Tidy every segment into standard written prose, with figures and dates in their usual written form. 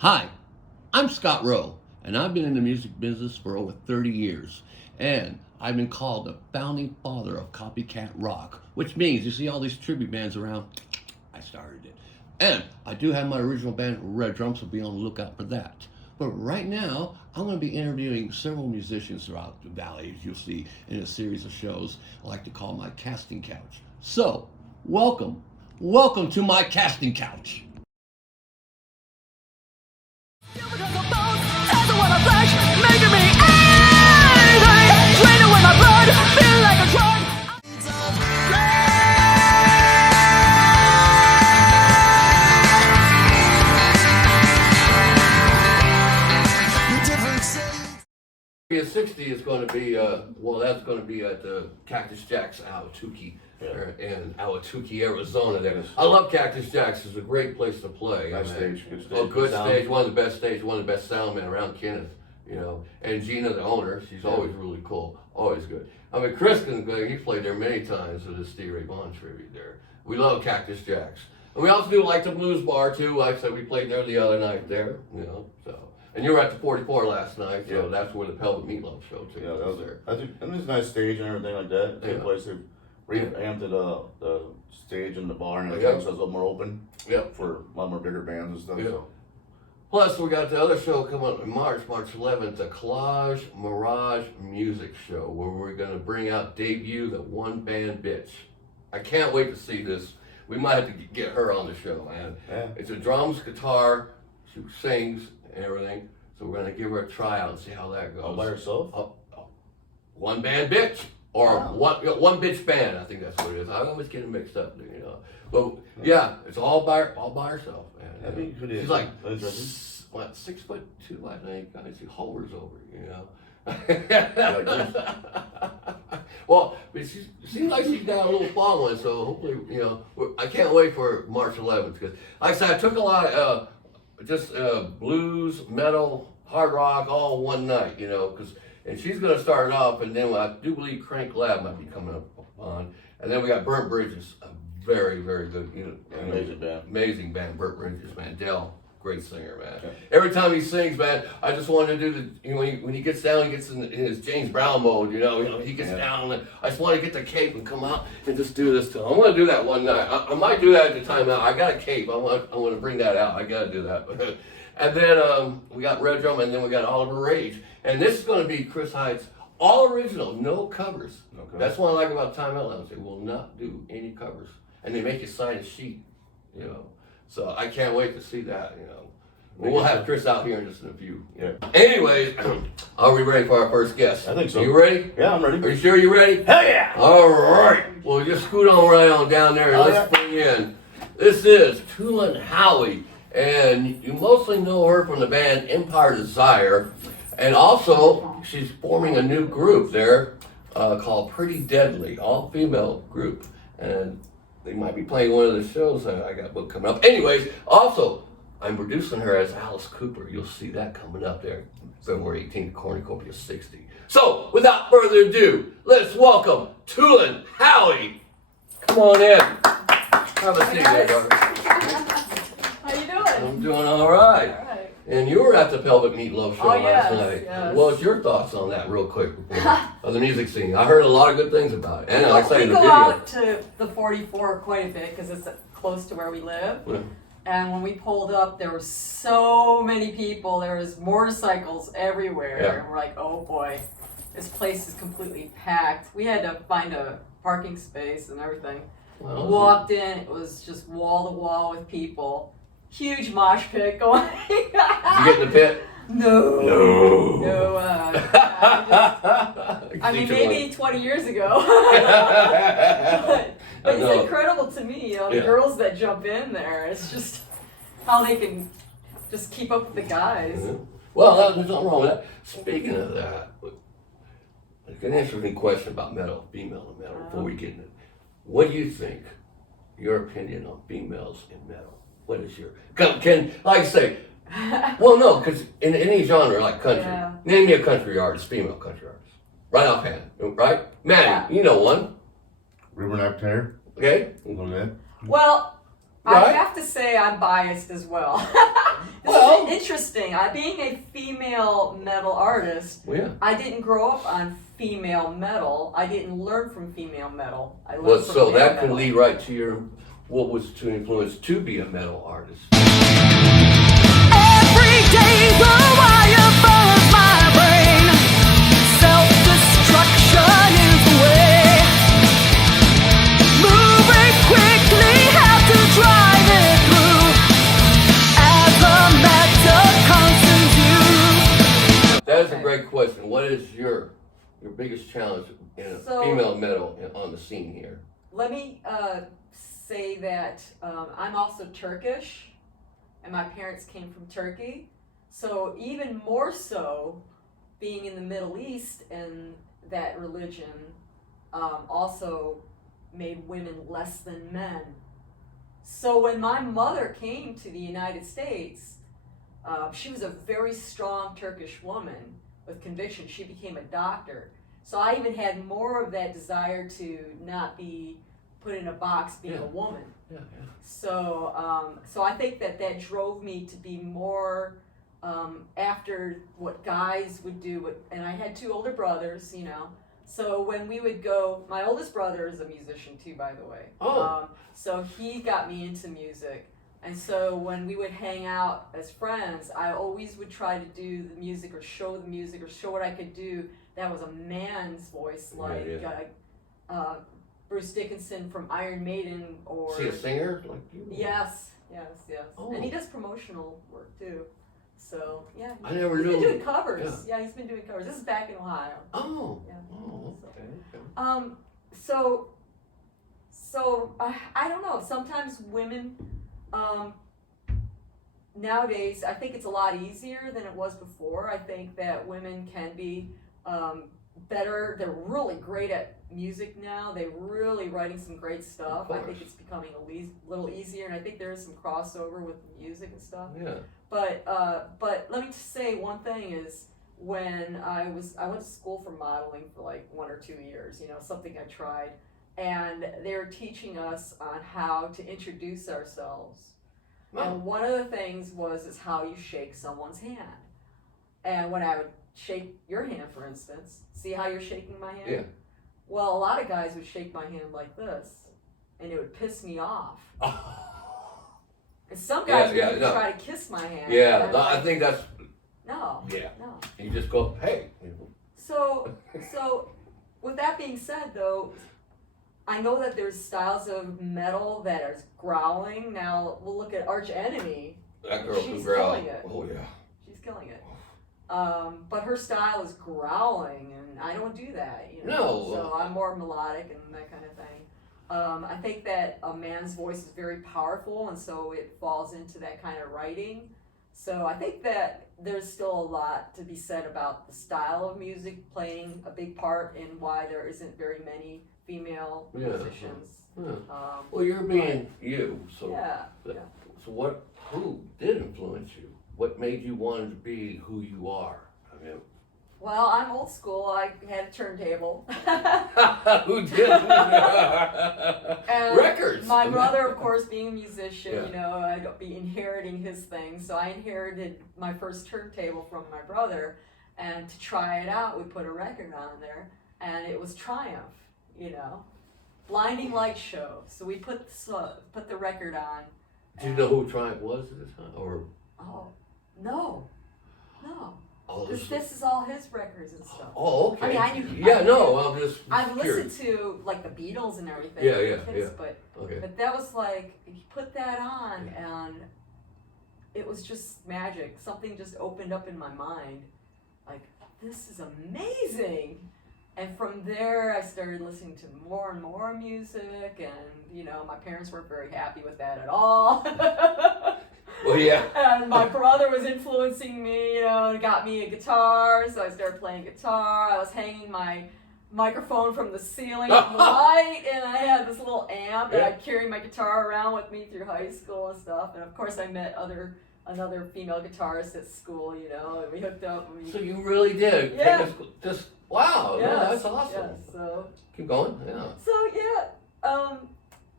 Hi, I'm Scott Rowe, and I've been in the music business for over 30 years. And I've been called the founding father of copycat rock, which means you see all these tribute bands around, I started it. And I do have my original band, Red Drum, so be on the lookout for that. But right now, I'm going to be interviewing several musicians throughout the valley, as you'll see in a series of shows I like to call my casting couch. So, welcome to my casting couch. The 60 is going to be, that's going to be at the Cactus Jack's Ahwatukee in Ahwatukee, Arizona. There, I love Cactus Jack's. It's a great place to play. Nice stage, good stage. Oh, good stage. One of the best stages. One of the best sound men around Kenneth. You know, and Gina, the owner, she's always really cool, always good. I mean, Chris he's played there many times with his Stevie Ray Vaughan tribute there. We love Cactus Jack's, and we also do like the Blues Bar too. Like I said, we played there the other night there. You know, so. And you were at the 44 last night, so that's where the Pelvic Meatloaf show took. Yeah, that was there. I think, and it's a nice stage and everything like that. Good place. They revamped the stage and the bar and everything, so it's a little more open. For a lot more bigger bands and stuff. So. Plus, we got the other show coming up in March 11th, the Collage Mirage Music Show, where we're going to bring out Debut, the One Band Bitch. I can't wait to see this. We might have to get her on the show, man. Yeah. It's a drums, guitar, she sings, and everything. So we're going to give her a tryout and see how that goes. All by herself? One band bitch. Or one bitch band, I think that's what it is. I always get it mixed up, you know. But yeah, it's all by herself. Man. She's like, 6'2", I think. She hovers over, you know. Well, but she seems like she's got a little following, so hopefully, you know, I can't wait for March 11th because, like I said, I took a lot of just blues, metal, hard rock all one night, you know, and she's going to start it off, and then I do believe Crank Lab might be coming up on, and then we got Burnt Bridges, a very, very good, amazing band, Burnt Bridges, man. Dell, great singer, man. Okay. Every time he sings, man, I just want to do when he gets down, he gets in his James Brown mode, you know, he gets down, and I just want to get the cape and come out and just do this to him. I want to do that one night. I might do that at the timeout. I got a cape. I want to bring that out. I got to do that. And then we got Red Drum, and then we got Oliver Rage. And this is going to be Chris Hyatt's all original, no covers. Okay. That's what I like about Timeout Lounge. They will not do any covers. And they make you sign a sheet, you know. So I can't wait to see that, you know. We'll have Chris out here in just a few. Yeah. Anyways, are we ready for our first guest? I think so. You ready? Yeah, I'm ready. Are you sure you're ready? Hell yeah! All right. Well, just scoot on right on down there and let's bring in. This is Tulin Howey. And you mostly know her from the band Empire Desire. And also, she's forming a new group there called Pretty Deadly, all-female group. And they might be playing one of the shows I got booked coming up. Anyways, also, I'm producing her as Alice Cooper. You'll see that coming up there February 18th, Cornucopia 60. So, without further ado, let's welcome Tulin Howey. Come on in. Have a seat there, daughter. How you doing? I'm doing all right. And you were at the Pelvic Meatloaf show last night. Yes. What's your thoughts on that, real quick, of the music scene? I heard a lot of good things about it. And like I say, we the go video. out to the 44 quite a bit because it's close to where we live. Yeah. And when we pulled up, there were so many people. There was motorcycles everywhere. Yeah. And we're like, oh boy, this place is completely packed. We had to find a parking space and everything. Well, walked in, it was just wall to wall with people. Huge mosh pit going. Did you get in the pit? No. No. I mean, maybe 20 years ago. but it's incredible to me, you know, the girls that jump in there. It's just how they can just keep up with the guys. Mm-hmm. Well, there's nothing wrong with that. Speaking of that, I can answer any question about metal, female and metal, before we get into it. What do you think, your opinion on females in metal? What is your, can like I say, well, no, because in any genre like country, name me a country artist, female country artist, right offhand, right? Maddie, you know one. Ruben Actor. Okay. Well, I have to say I'm biased as well. Well, interesting. Being a female metal artist, I didn't grow up on female metal. I didn't learn from female metal. I learned from so that metal. can lead right to your, what was to influence to be a metal artist? Every day the wire burns my brain. Self-destruction is the way. Moving quickly, have to drive it through. As the matter consumes you. That is a great question. What is your biggest challenge in female metal on the scene here? Let me say that I'm also Turkish, and my parents came from Turkey. So even more so, being in the Middle East and that religion also made women less than men. So when my mother came to the United States, she was a very strong Turkish woman with conviction. She became a doctor. So I even had more of that desire to not be put in a box being a woman. So so I think that drove me to be more after what guys would do. And I had 2 older brothers, you know. So when we would go, my oldest brother is a musician too, by the way. So he got me into music. And so when we would hang out as friends, I always would try to do the music or show the music or show what I could do that was a man's voice, like Bruce Dickinson from Iron Maiden, or... Is he a singer like you? Yes. Oh. And he does promotional work too. So, yeah. I never He's knew. been doing covers. Yeah, he's been doing covers. This is back in Ohio. Oh. Yeah. Okay. So I don't know. Sometimes women, nowadays, I think it's a lot easier than it was before. I think that women can be better. They're really great at music now. They're really writing some great stuff. I think it's becoming a little easier, and I think there is some crossover with the music and stuff. Yeah. But let me just say one thing is, when I went to school for modeling for like 1 or 2 years, you know, something I tried, and they were teaching us on how to introduce ourselves. And one of the things is how you shake someone's hand. And when I would shake your hand, for instance, see how you're shaking my hand? Yeah. Well, a lot of guys would shake my hand like this, and it would piss me off. And some guys would even try to kiss my hand. Yeah, I think that's... No. Yeah. No. You just go, hey. So with that being said, though, I know that there's styles of metal that are growling. Now, we'll look at Arch Enemy. That girl can growl. Killing it. Oh, yeah. She's killing it. But her style is growling, and I don't do that, you know. No. So I'm more melodic and that kind of thing. I think that a man's voice is very powerful, and so it falls into that kind of writing. So I think that there's still a lot to be said about the style of music playing a big part in why there isn't very many female musicians. Yeah. Well, you're being you, so so who did influence you? What made you want to be who you are? I mean, well, I'm old school. I had a turntable. Who did? Records. My brother, of course, being a musician, you know, I'd be inheriting his thing. So I inherited my first turntable from my brother, and to try it out, we put a record on there, and it was Triumph, you know, blinding light show. So we put the record on. Do you know who Triumph was at the time, or? Oh, no. Oh, this is all his records and stuff. Oh, okay. I mean, I knew. Yeah, I'm just. I've curious. listened to like the Beatles and everything. Yeah. But that was like, you put that on, and it was just magic. Something just opened up in my mind. Like, this is amazing. And from there, I started listening to more and more music, and you know, my parents weren't very happy with that at all. Well, yeah. And my brother was influencing me, you know, and got me a guitar, so I started playing guitar. I was hanging my microphone from the ceiling with light, and I had this little amp, and I'd carry my guitar around with me through high school and stuff. And of course, I met another female guitarist at school, you know, and we hooked up. So you really did? Yeah. Just wow. Yes, no, that's awesome. Yes, so. Keep going. Yeah. So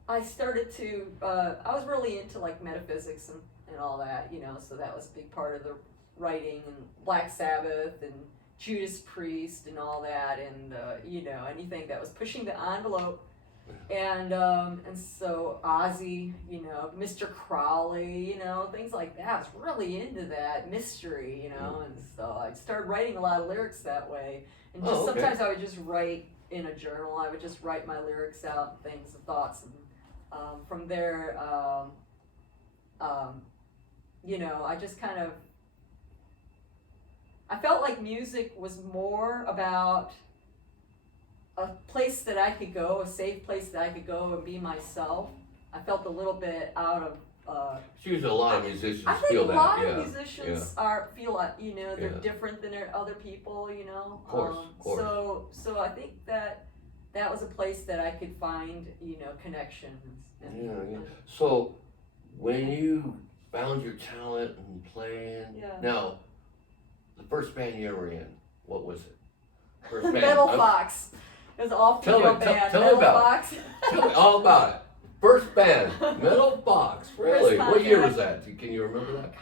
I started to. I was really into like metaphysics and and all that, so that was a big part of the writing, and Black Sabbath and Judas Priest and all that, and anything that was pushing the envelope, and so Ozzy, Mr. Crowley, things like that. I was really into that mystery, and so I started writing a lot of lyrics that way, and just sometimes I would just write in a journal. I would just write my lyrics out, things and thoughts, and from there, I just kind of, I felt like music was more about a place that I could go, a safe place that I could go and be myself. I felt a little bit out of. Usually a lot of musicians I think feel a that. lot of musicians feel like they're Yeah. different than other people. Of course. So I think that was a place that I could find connections. And, So when you found your talent and playing, now the first band you were in, what was it? First band. Metal Fox. It was all female band. Tell me Metal about Fox. Tell me all about it. First band, Metal Fox. Really? First What year was contract. that? Can you remember that? Gosh.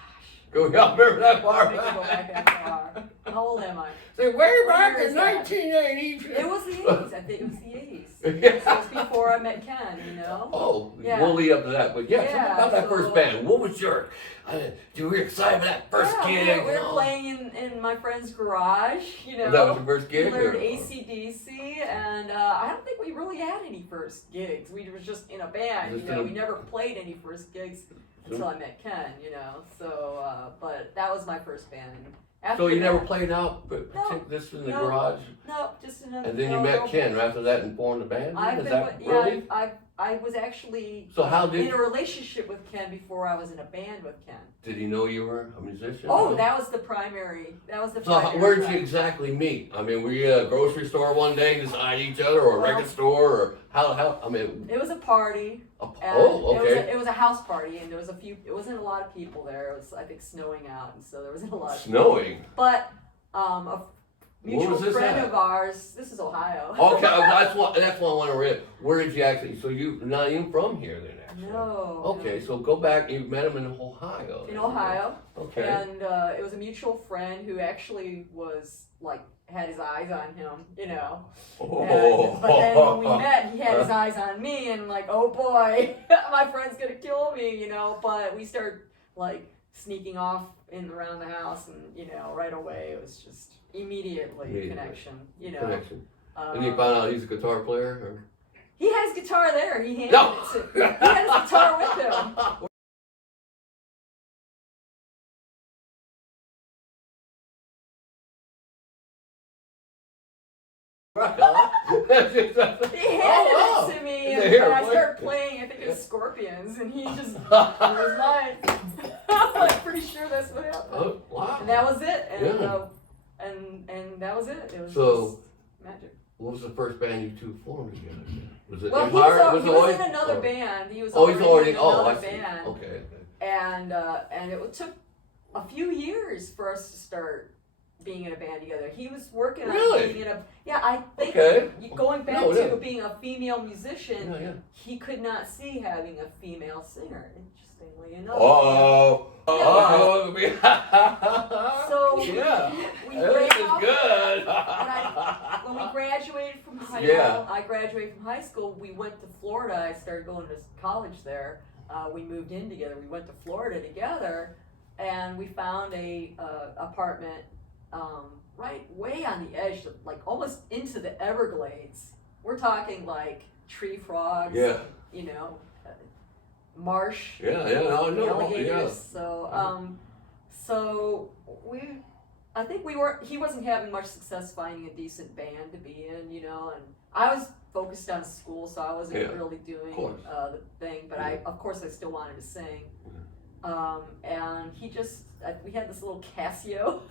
Go, y'all remember that far I think I go back that far. How old am I? Say, way back year is in that? 1980. It was the 80s. I think it was the 80s. Yeah. So it was before I met Ken, Oh, Yeah. we'll lead up to that. But tell me about that so- first band. What was your, you were excited for that first gig? We were playing in my friend's garage, That was your first gig? We learned or- AC/DC, and I don't think we really had any first gigs. We were just in a band, We never played any first gigs until I met Ken, So, but that was my first band. After So you never that- played out, but No, this in the no. garage? No, just another. And then you met Ken after that and formed a band? I've Is been that with, really? I was actually So how did in a relationship with Ken before I was in a band with Ken. did he know you were a musician? Oh, that was the primary. So primary where did drive. you exactly meet? I mean, were you at a grocery store one day beside each other, or a Well- record store, or how? I mean, It was a party. And okay. It was a house party, and there was it wasn't a lot of people there. It was, I think, snowing out, and so there wasn't a lot. Snowing. But a mutual was this friend at? of ours. This is Ohio. Okay, that's what I want to read. Where did you actually? So you're not even from here then, actually. No. Okay, so go back. You met him in Ohio. In Ohio. Okay. And it was a mutual friend who actually was had his eyes on him, Oh. But then when we met, he had his eyes on me, and oh boy, my friend's gonna kill me, But we started sneaking off around the house, and right away it was just immediately connection, Connection. And you found out he's a guitar player, or? He had his guitar there. He handed No. it to. He had his guitar with him. He handed it to me, and I started playing. I think it was Scorpions, and he just it was mine. I'm pretty sure that's what happened. Oh, wow. And that was it. And Yeah. and that was it. It was So- just magic. What was the first band you two formed together? Was it Well, Empire? he was in another band. He was Oh, he's already. in Oh, another I see. band. Okay. And it took a few years for us to start being in a band together. He was working on Really? being in a I think Okay. going back No, to yeah. being a female musician, Yeah. he could not see having a female singer. Interestingly enough. Oh. Oh. So yeah. we This ran is off- good. When we graduated from high Yeah. school, I graduated from high school. We went to Florida. I started going to college there. We moved in together. We went to Florida together, and we found a apartment right way on the edge, almost into the Everglades. We're talking tree frogs. Yeah. Marsh. Yeah. No, no. Alligators. Yeah. So I think he wasn't having much success finding a decent band to be in, and I was focused on school, so I wasn't really doing course. the thing, but I still wanted to sing. And we had this little Casio.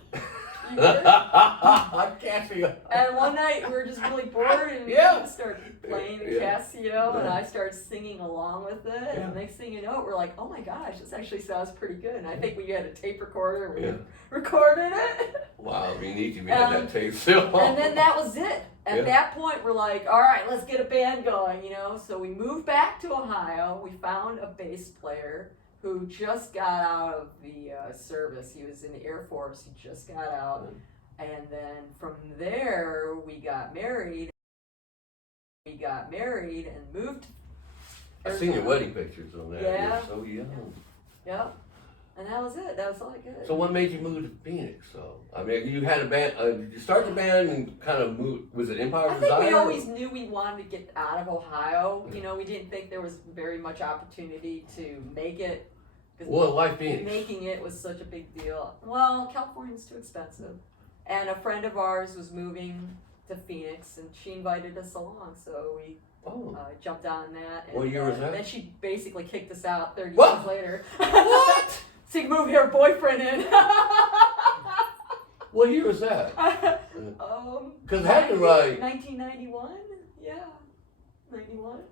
Casio. And one night we were just really bored, and we started playing the Casio, and I started singing along with it. Yeah. And next thing you know, we're like, "Oh my gosh, this actually sounds pretty good." And I think we had a tape recorder, and we recorded it. Wow, it'd be neat if you had that tape still. And then that was it. At that point, we're like, "All right, let's get a band going," So we moved back to Ohio. We found a bass player who just got out of the service. He was in the Air Force. He just got out. And then from there, we got married. We got married and moved. I've seen your wedding pictures on that. Yeah. You're so young. Yep. And that was it. That was all I could. So what made you move to Phoenix? So I mean, you had a band. Did you start the band and kind of move? Was it Empire I Desire? think we always knew we wanted to get out of Ohio. You know, we didn't think there was very much opportunity to make it. Well, why Phoenix? Making it was such a big deal. Well, California's too expensive. And a friend of ours was moving to Phoenix, and she invited us along, so we jumped on that. And, what year was that? Then she basically kicked us out 30 What? years later. What? So you moved her boyfriend in. What year was that? Because it had to write. 1991? Yeah. 91?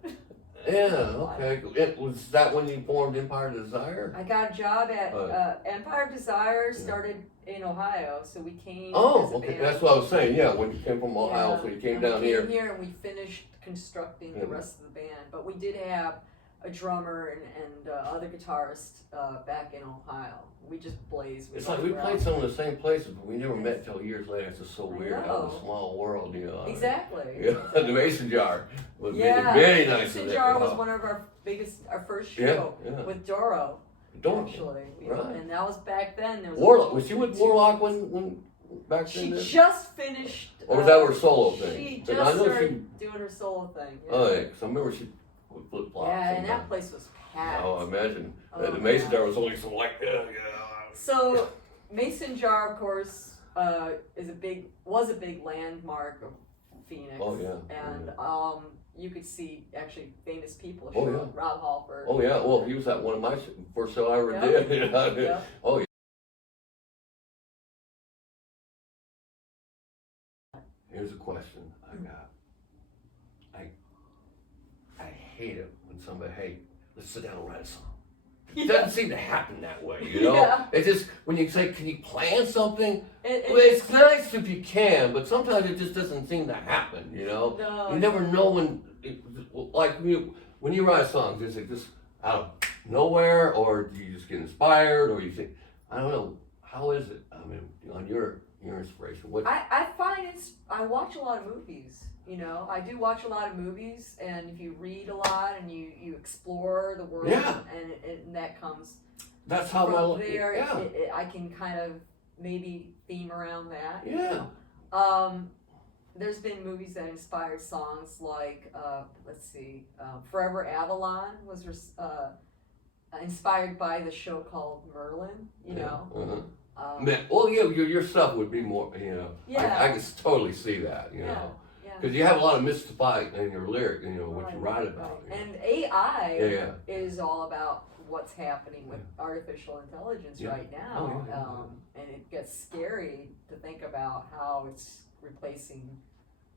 Yeah, okay. Was that when you formed Empire Desire? I got a job at Empire Desire, started in Ohio, so we came. Oh, as a okay. band. That's what I was saying. Yeah, when you came from Ohio, so you came down we here. came here and we finished constructing the rest of the band. But we did have a drummer and other guitarists back in Ohio. We just blazed. It's like we played some of the same places, but we never met till years later. It's just so weird how a small world, you know. Exactly. Yeah, the Mason Jar was Yeah, very nice. Mason Jar was one of our first show with Doro. Actually, right. And that was back then. There was Warlock. Was she with Warlock when back then? She just finished. Or was that her solo thing? She just started doing her solo thing. Yeah. Oh, yeah, 'cause I remember she would flip flops. Yeah, and that place was packed. Oh, I imagine. Oh, the Mason yeah. Jar was only so like that. So, Mason Jar, of course, was a big landmark of Phoenix. Oh yeah. And you could see actually famous people. Oh, yeah. Rob Halford. Oh yeah. Well, he was at one of my first show I ever did. Yeah. Oh yeah. Here's a question I got. I hate it when somebody, hey, let's sit down and write a song. It doesn't seem to happen that way, you know? Yeah. It's just, when you say, can you plan something? It- Well, it's nice if you can, but sometimes it just doesn't seem to happen, you know? No. You never know when you write songs, is it just out of nowhere, or do you just get inspired, or you think, I don't know, how is it? I mean, on your inspiration, what? I find I watch a lot of movies, you know. I do watch a lot of movies, and if you read a lot and you explore the world, and that comes That's how from there. I can kind of maybe theme around that. Yeah. There's been movies that inspired songs like, Forever Avalon was inspired by the show called Merlin, you know. Well, yeah, your stuff would be more, you know. Yeah. I can totally see that, you know. Because you have a lot of mystified in your lyric, you know, what you write about. Right. And AI Yeah. is all about what's happening with artificial intelligence right now. And it gets scary to think about how it's replacing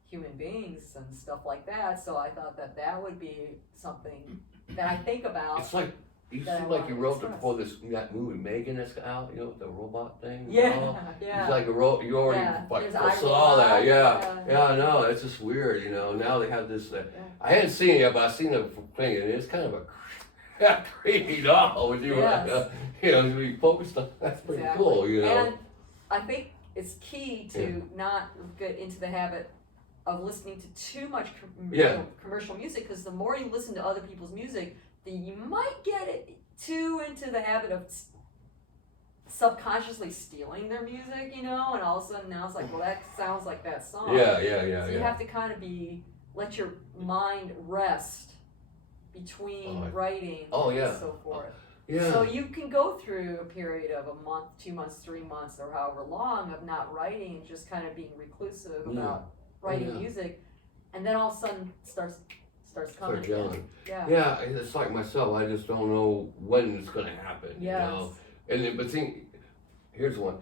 human beings and stuff like that. So I thought that would be something that I think about. It's like, you seem like you wrote it before that movie Megan that's out, you know, the robot thing. Yeah, you know? yeah. It's like you already saw that. Yeah, I know. It's just weird, you know. Now they have this. I hadn't seen it yet, but I've seen the thing, and it's kind of a creepy doll with you. You know, to be focused on. That's pretty cool, you know. And I think it's key to not get into the habit of listening to too much commercial music, because the more you listen to other people's music, you might get it too into the habit of subconsciously stealing their music, you know, and all of a sudden now it's like, well, that sounds like that song. So you have to kind of let your mind rest between writing and so forth. So you can go through a period of a month, 2 months, 3 months, or however long of not writing and just kind of being reclusive about writing music, and then all of a sudden starts coming again. Yeah, it's like myself. I just don't know when it's going to happen. You know? But here's one.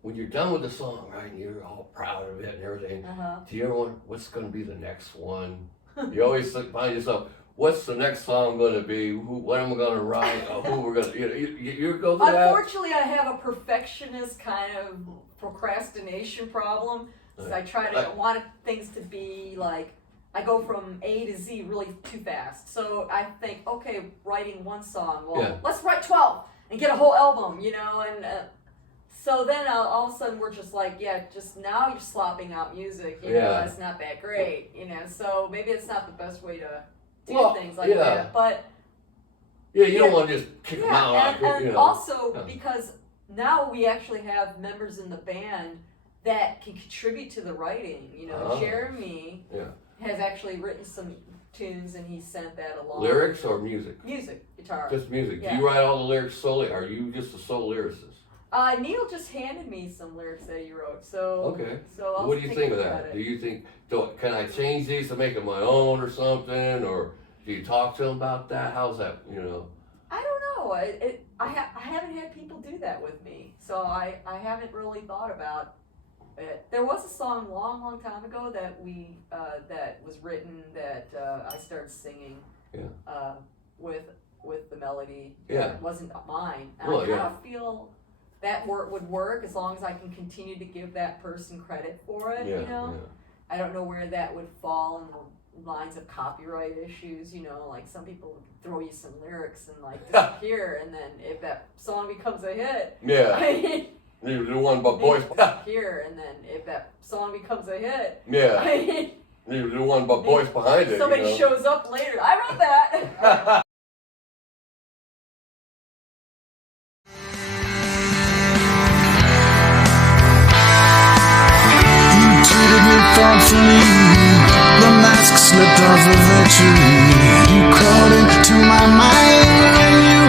When you're done with the song, right, and you're all proud of it and everything, do you ever wonder what's going to be the next one? You always find yourself, what's the next song going to be? What am I going to write? Who we're going to? You go through that. Unfortunately, I have a perfectionist kind of procrastination problem. So I want things to be like I go from A to Z really too fast. So I think, okay, writing one song, well, let's write 12 and get a whole album, you know, and so then all of a sudden we're just like, just now you're slopping out music, you know, it's not that great, you know, so maybe it's not the best way to do things like that, but. Yeah, you don't want to just kick them out. And you know. also because now we actually have members in the band that can contribute to the writing, you know, Jeremy has actually written some tunes and he sent that along. Lyrics or music? Music, guitar. Just music. Do you write all the lyrics solely? Are you just a sole lyricist? Neil just handed me some lyrics that he wrote, so So I'll what do you think of that? Do you think can I change these to make them my own or something, or do you talk to them about that? How's that? You know. I don't know. I haven't had people do that with me, so I haven't really thought about. There was a song long time ago that we that was written that I started singing with the melody. It wasn't mine. And I kind of feel that would work as long as I can continue to give that person credit for it. You know, I don't know where that would fall in the lines of copyright issues. You know, like some people throw you some lyrics and like disappear, and then if that song becomes a hit, The one about boys here, and then if that song becomes a hit, the one about boys behind it. Somebody shows up later. I wrote that. You treated me thoughtfully. The mask slipped off eventually. You crawled into my mind when you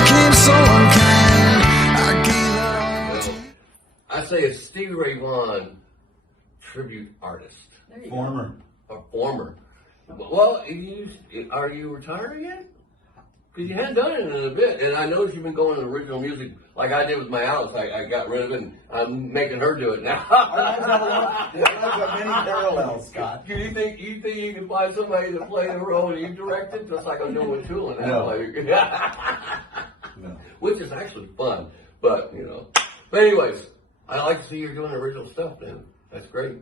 became so unkind. I gave it all. I say a Stevie Ray Vaughan tribute artist. Former. A former. Well, are you retiring yet? Because you hadn't done it in a bit, and I noticed you've been going to original music like I did with my Alice. I got rid of it, and I'm making her do it now. I've got many parallels, Scott. Do you think you can find somebody to play the role and you direct it, just like I'm doing with Tulin? No. Which is actually fun, but you know. But anyways, I like to see you're doing original stuff, man. That's great.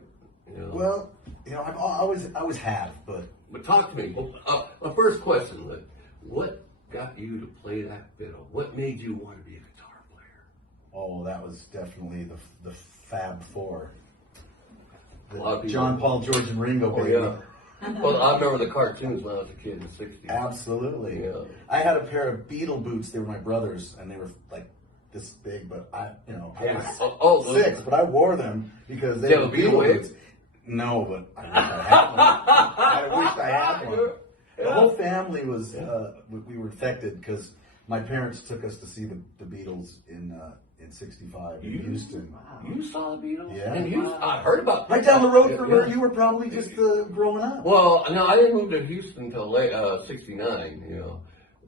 You know. Well, you know, I always have, but talk to me. Well, my first question: what got you to play that fiddle? What made you want to be a guitar player? oh, that was definitely the Fab Four. A lot of people- John, Paul, George, and Ringo, Oh, baby. yeah. Well, I remember the cartoons when I was a kid in the 60s. Absolutely. Yeah. I had a pair of Beatle boots. They were my brother's, and they were like this big. But I was 6, but I wore them because they were Beatle boots. No, but I wish I had one. I wish I had one. The whole family was we were infected because my parents took us to see the Beatles in '65 in Houston. You saw the Beatles? Yeah. In Houston? I heard about Right down the road from where you were probably just growing up. Well, no, I didn't move to Houston until late '69. You know,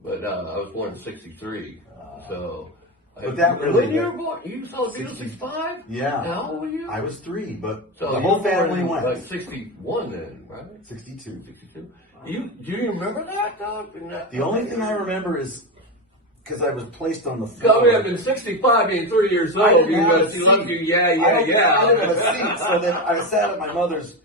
but I was born in '63. So. But that really. When you were born, you saw the Beatles '65? Yeah. How old were you? I was 3, but So the you whole were born family in, went. Like '61 then, right? 62. 62. Do you remember that, Doc? The only thing I remember is because I was placed on the floor. Coming up in '65, being 3 years I old, didn't you have know, a she loved you, seat. yeah. I didn't have a seat, so then I sat at my mother's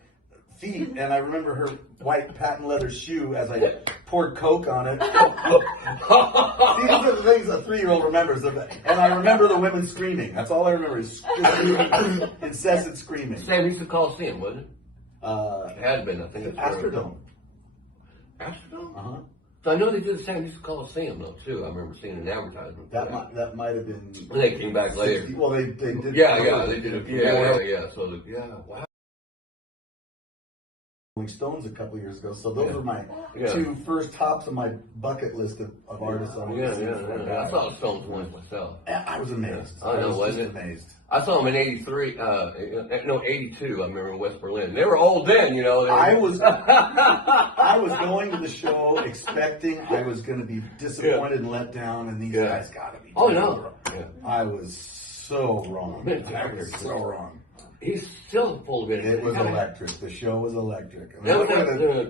feet, and I remember her white patent leather shoe as I poured Coke on it. See, these are the things a 3-year-old remembers. And I remember the women screaming. That's all I remember is incessant screaming. Sam used to Coliseum, wasn't it? It had been, I think. It's Astrodome. Astrodome? Uh-huh. So I know they did the Sam Houston Coliseum though too. I remember seeing an advertisement. That might have been. When they came back later. 60, well, they did. Yeah, they did it. Yeah. So wow. Rolling Stones a couple years ago. So those were my Yeah. 2 first tops of my bucket list of artists. I wanted to see before I I died. saw the Stones once myself. I was amazed. I know, was wasn't just it? amazed. I saw them in '83. No, '82. I remember in West Berlin. They were old then, you know. I was going to the show expecting I was going to be disappointed and let down, and these guys got to be. Oh no. Yeah. I was so wrong. I was so wrong. He's still full of it. It was electric. The show was electric. That was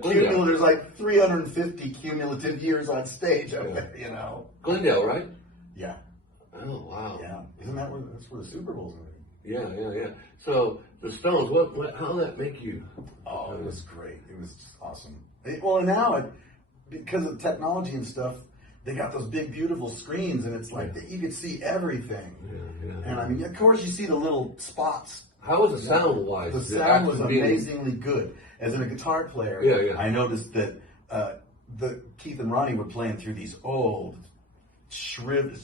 There's like 350 cumulative years on stage up there, you know. Glendale, right? Yeah. Oh wow. Yeah. Isn't that that's where the Super Bowl's going? Yeah. So the Stones, how did that make you? Oh, it was great. It was just awesome. Well, and now because of technology and stuff, they got those big, beautiful screens, and it's like you could see everything. Yeah. And I mean, of course, you see the little spots. How was the sound wise? The sound was amazingly good. As a guitar player, I noticed that Keith and Ronnie were playing through these old, shredded,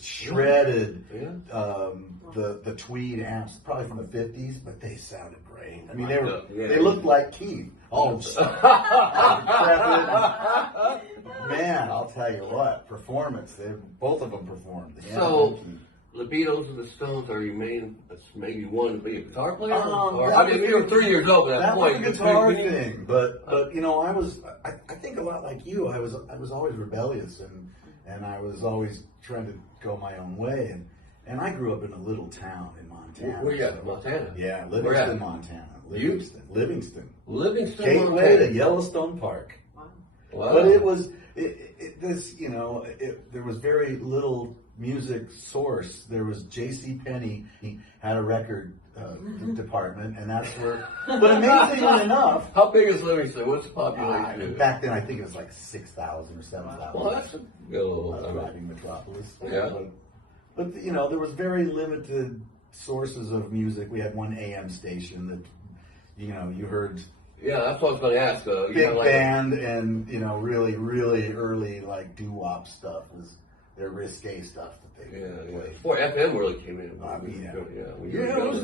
the Tweed amps, probably from the 50s, but they sounded great. I mean, they looked like Keith. Oh, man, I'll tell you what, performance. Both of them performed. So, the Beatles and the Stones, are you maybe one to be a guitar player? I mean, you were 3 years old at that point. That was a guitar thing, but you know, I think a lot like you. I was always rebellious, and I was always trying to go my own way, and I grew up in a little town in Montana. Where you at? Montana? Yeah, Livingston, Montana. Livingston. Gateway to Yellowstone Park. Wow. But it was there was very little music source. There was J.C. Penney. He had a record department, and that's where. But amazingly enough, how big is Livingston? What's the population? Back then, I think it was like 6,000 or 7,000. Well, that's a thriving metropolis. Yeah. But you know, there was very limited sources of music. We had one AM station that, you know, you heard. Yeah, that's what I was going to ask. Big band and, you know, really, really early, like, doo-wop stuff was their risque stuff that they played. Before FM really came in. I mean, it was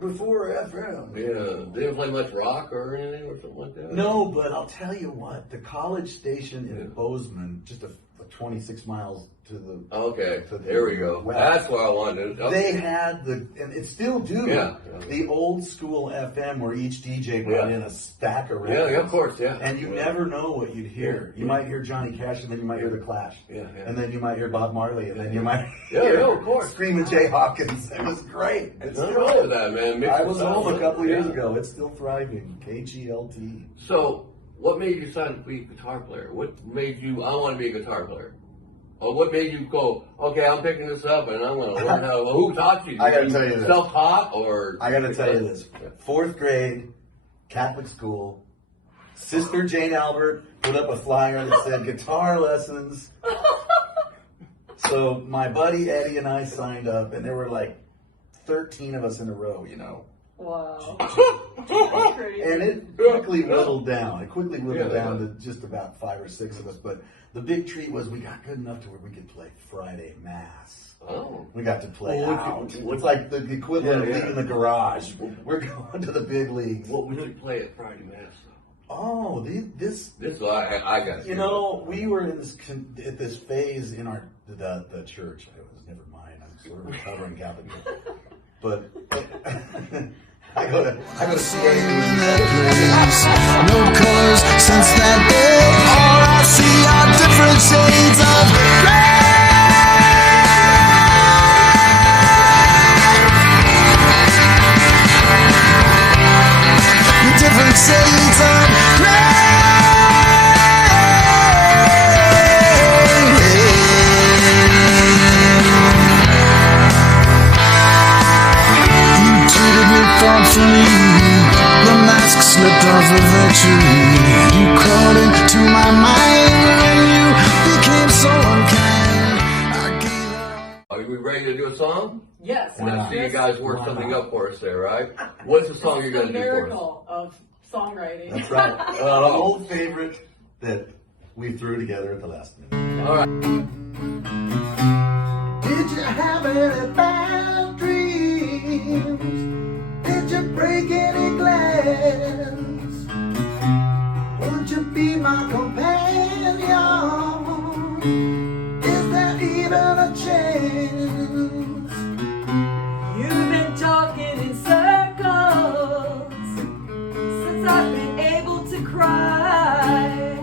before FM. Yeah. They didn't play much rock or anything or something like that? No, but I'll tell you what, the college station in Bozeman, just a 26 miles to the... Okay, there we go. West. That's what I wanted to... They had and it still do, the old school FM where each DJ brought in a stack of records. Yeah, of course, And you never know what you'd hear. You might hear Johnny Cash, and then you might hear The Clash. And then you might hear Bob Marley, and then you might hear of course. Screaming Jay Hawkins. It was great. It's still that, man. I was home a couple of years ago. It's still thriving. KGLT. So, what made you decide to be a guitar player? What made you, I want to be a guitar player? Or what made you go, okay, I'm picking this up and I'm going to learn how, who taught you? I got to tell you this. Self-taught or? I got to tell you this. 4th grade, Catholic school, Sister Jane Albert put up a flyer that said guitar lessons. So my buddy Eddie and I signed up, and there were like 13 of us in a row, you know. Wow. And it quickly whittled down. It quickly whittled down to just about 5 or 6 of us. But the big treat was we got good enough to where we could play Friday Mass. Oh. We got to play out. It's like the equivalent of leaving the garage. We're going to the big leagues. What would you play at Friday Mass? Oh, this I got it. You know, we were in at this phase in the church. Never mind. I'm sort of recovering Catholic. But I go to see no colors since that day. All I see are different shades of gray. Different shades of gray. You treated me thoughtfully. The mask slipped off eventually. You crawled into my mind when you became so unkind. I gave up. Are we ready to do a song? Yes. I see you guys work something up for us there, right? What's the song you're going to do for us? Miracle of songwriting. That's right. An old favorite that we threw together at the last minute. All right. Did you have any bad dreams? Did you break any glass? Won't you be my companion? Is there even a chance? You've been talking in circles since I've been able to cry.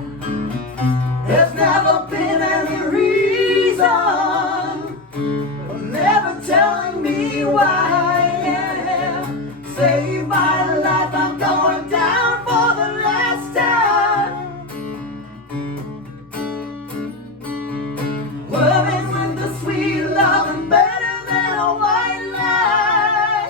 There's never been any reason for never telling me why. Save my life, I'm going down for the last time. Loving with the sweet love and better than a white lie.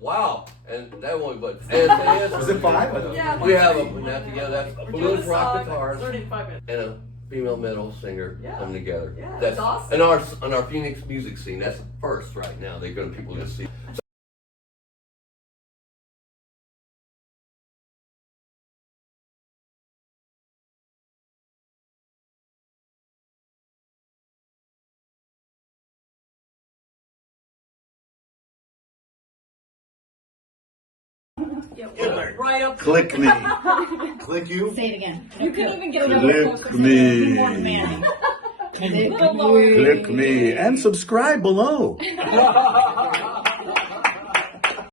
wow, and that one, but and Was it 5? Yeah, we have them putting that together. That's We're blues, doing a rock, song. guitars, Learning in 5 minutes. and a female metal singer Yeah. coming together. Yeah, that's awesome. And our Phoenix music scene. That's the first right now. They're gonna people just see. Right up. Click me. Click you. Say it again. You couldn't even get another Click post. me. More demanding. Click me and subscribe below.